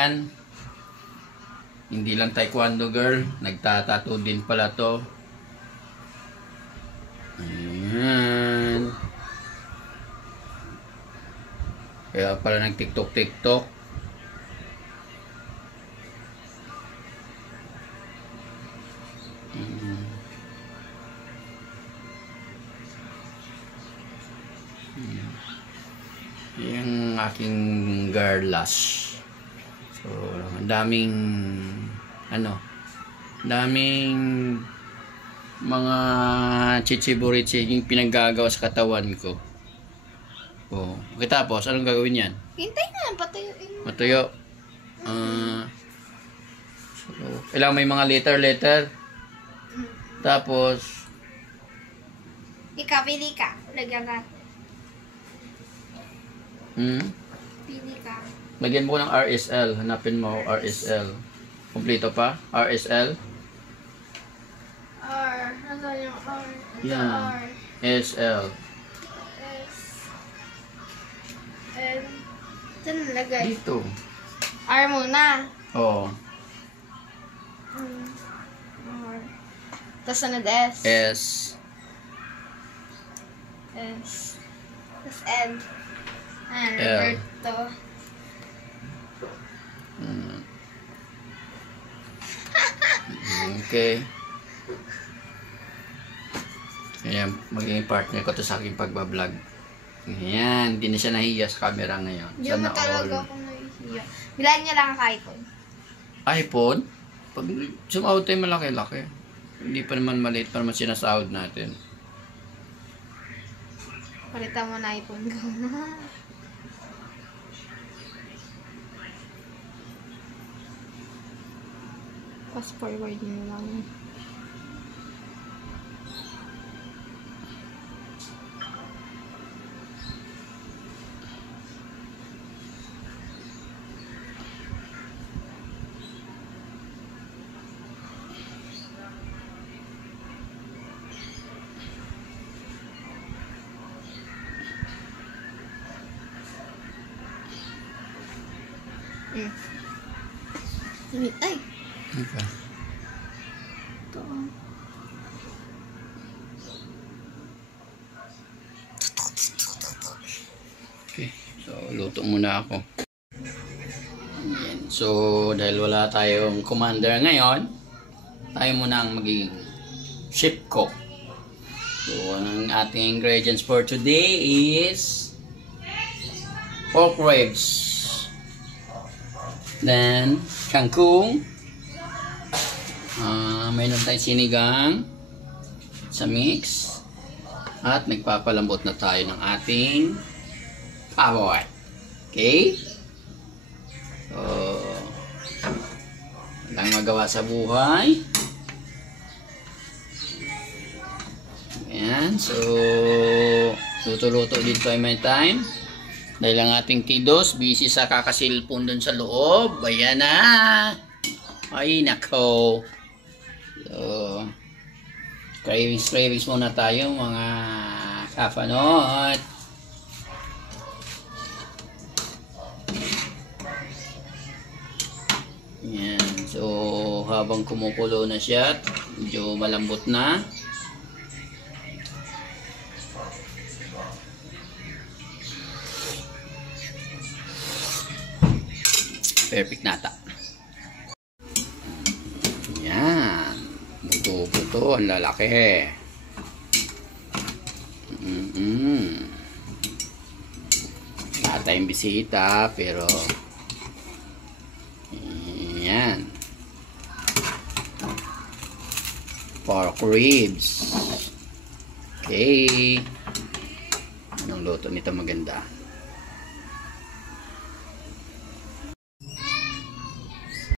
Ayan. Hindi lang taekwondo girl. Nagtatato din pala to. Ayan. Kaya pala nag-tiktok. Yung aking garlas. So, daming mga chichiburichi yung pinaggagawa sa katawan ko. Oh, tapos anong gagawin yan? Hintay na, patuyuin mo. Matuyo. So, kailangan may mga letter. Tapos Ika, pili ka. Lagyan ka. Pili ka. Lagyan mo ng RSL. Hanapin mo RSL. Kompleto pa? RSL? R. Nasaan yung R? Yan. R. SL. S. N. Saan nalagay? Dito. R muna. Oh. R. Tapos sunod S. S. S. Tapos N. L. Roberto. Okay. Ayan, magiging partner ko to sa aking pagbablog. Ayan, hindi na siya nahiya sa camera ngayon. Hindi mo talaga ako nahihiya. Bilaan niya lang ang iPhone. iPhone? Pag zoom out tayo malaki-laki. Hindi pa naman maliit pa naman sinasahod natin. Palitan mo na iPhone ko na. Fast forward mo lang. Ay! Okay. Ito. Okay. So, luto muna ako. Ayan. So, dahil wala tayong commander ngayon, tayo muna ang magiging chef cook. So, ang ating ingredients for today is pork ribs. Then, kangkong. Mayroon tayong sinigang sa mix. At nagpapalambot na tayo ng ating pawat. Okay? So, walang magawa sa buhay. Ayan. So, luto-luto dito ay may time. Dahil ang ating kiddos, busy sa kakasilpon dun sa loob. Ayan na. Ay, nako. So, cravings muna tayo, mga kafanot. Ayan. So, habang kumukulo na siya, medyo malambot na. Perfect nata. Yan. Buto-buto. Ang lalaki. Wala tayong bisita. Pero yan. Pork ribs. Okay. Anong luto nito maganda?